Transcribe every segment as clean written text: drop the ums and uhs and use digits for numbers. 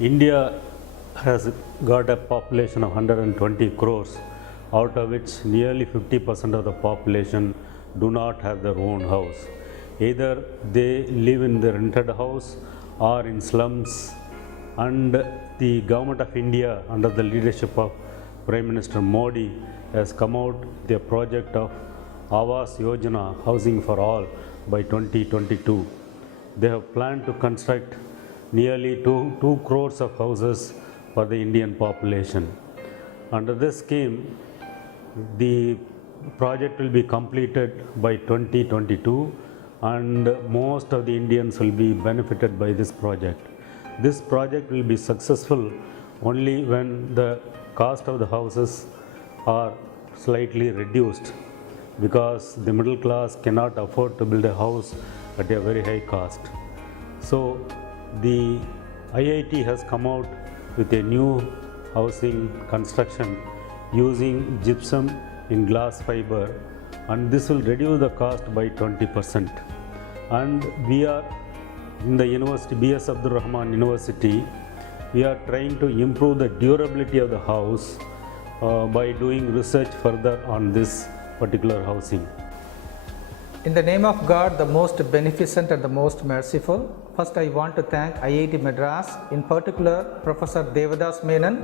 India has got a population of 120 crores, out of which nearly 50% of the population do not have their own house. Either they live in the rented house or in slums, and the government of India under the leadership of Prime Minister Modi has come out with a project of Awas Yojana, housing for all, by 2022. They have planned to construct nearly 2 crores of houses for the Indian population. Under this scheme, the project will be completed by 2022 and most of the Indians will be benefited by this project. This project will be successful only when the cost of the houses are slightly reduced, because the middle class cannot afford to build a house at a very high cost. So the IIT has come out with a new housing construction using gypsum in glass fiber, and this will reduce the cost by 20%. And we are in the university, B.S.Abdur Rahman University, we are trying to improve the durability of the house by doing research further on this particular housing. In the name of God, the most beneficent and the most merciful, first I want to thank IIT Madras, in particular Professor Devadas Menon,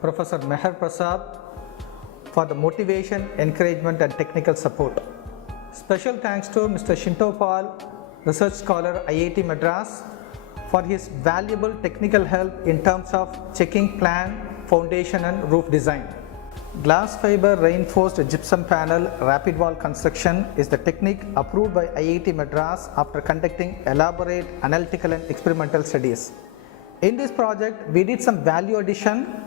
Professor Meher Prasad, for the motivation, encouragement and technical support. Special thanks to Mr. Shinto Paul, Research Scholar IIT Madras, for his valuable technical help in terms of checking plan, foundation and roof design. Glass fiber reinforced gypsum panel rapid wall construction is the technique approved by IIT Madras after conducting elaborate analytical and experimental studies. In this project, we did some value addition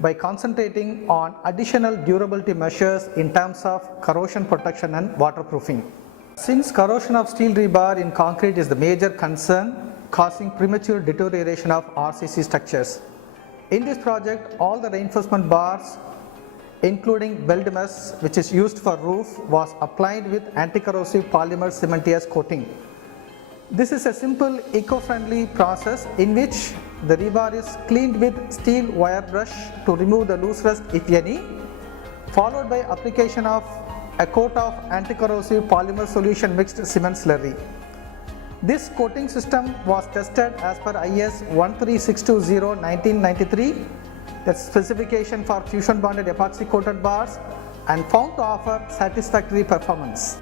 by concentrating on additional durability measures in terms of corrosion protection and waterproofing. Since corrosion of steel rebar in concrete is the major concern causing premature deterioration of RCC structures, in this project all the reinforcement bars including weld mesh which is used for roof was applied with anti-corrosive polymer cementitious coating. This is a simple eco-friendly process in which the rebar is cleaned with steel wire brush to remove the loose rust if any, followed by application of a coat of anti-corrosive polymer solution mixed cement slurry. This coating system was tested as per IS 13620-1993, the specification for fusion bonded epoxy coated bars, and found to offer satisfactory performance.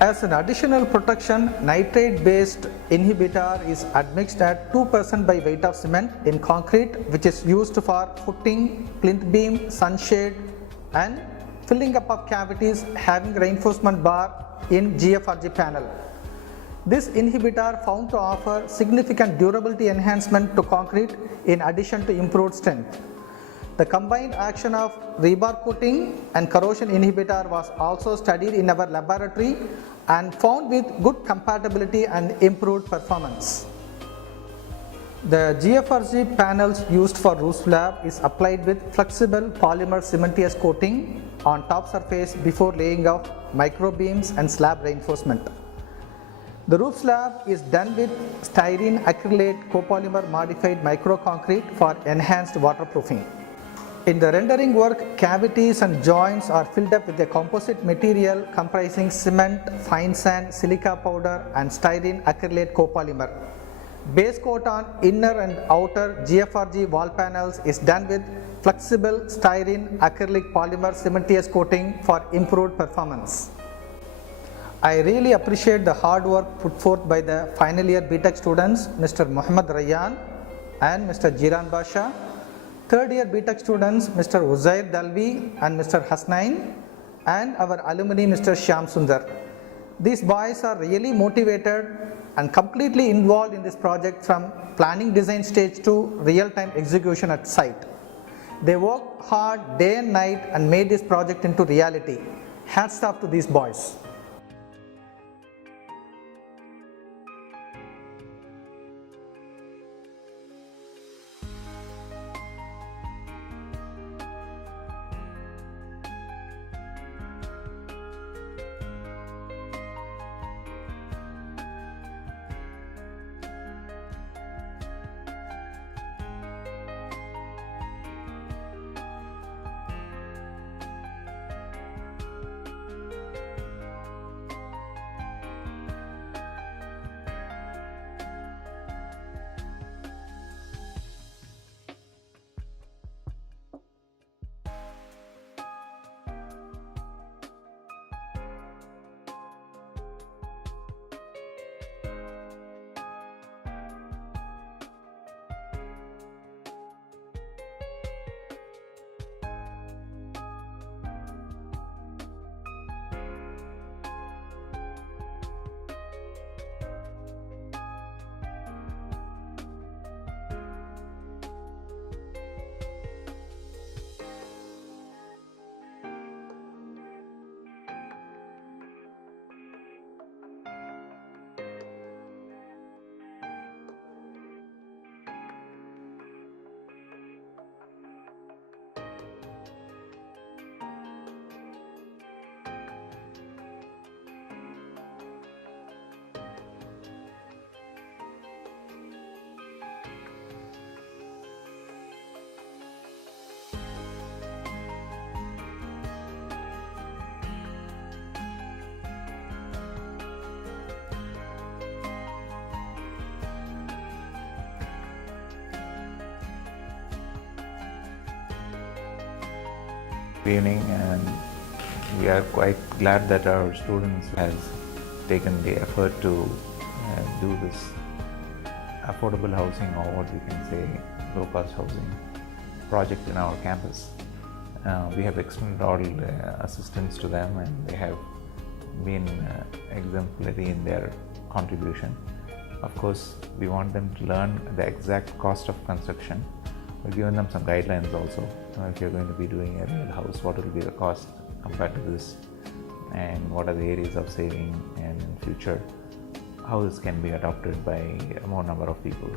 As an additional protection, nitrate based inhibitor is admixed at 2% by weight of cement in concrete, which is used for footing, plinth beam, sunshade and filling up of cavities having reinforcement bar in Gfrg panel. This inhibitor found to offer significant durability enhancement to concrete in addition to improved strength. The combined action of rebar coating and corrosion inhibitor was also studied in our laboratory and found with good compatibility and improved performance. The Gfrg panels used for roof slab is applied with flexible polymer cementitious coating on top surface before laying of micro beams and slab reinforcement. The roof slab is done with styrene acrylate copolymer modified micro concrete for enhanced waterproofing. In the rendering work, cavities and joints are filled up with a composite material comprising cement, fine sand, silica powder and styrene acrylate copolymer. Base coat on inner and outer Gfrg wall panels is done with flexible styrene acrylic polymer cementitious coating for improved performance. I really appreciate the hard work put forth by the final year BTech students Mr. Muhammad Rayyan and Mr. Jiran Basha, third year BTech students Mr. Uzair Dalvi and Mr. Hasnain, and our alumni Mr. Shyam Sundar. These boys are really motivated and completely involved in this project from planning design stage to real-time execution at site. They worked hard day and night and made this project into reality. Hats off to these boys. Good evening, and we are quite glad that our students has taken the effort to do this affordable housing, or what we can say low cost housing project in our campus. We have extended all assistance to them, and they have been exemplary in their contribution. Of course, we want them to learn the exact cost of construction. We've given them some guidelines also. If you're going to be doing a real house, what will be the cost compared to this, and what are the areas of saving, and in future how this can be adopted by a more number of people.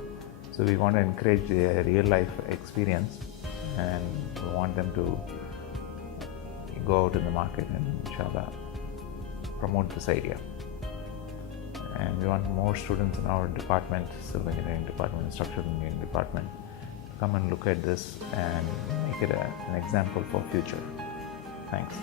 So we want to encourage a real life experience, and we want them to go out in the market and inshallah promote this idea. And we want more students in our department, civil engineering department, structural engineering department, to come and look at this and make it an example for future. Thanks.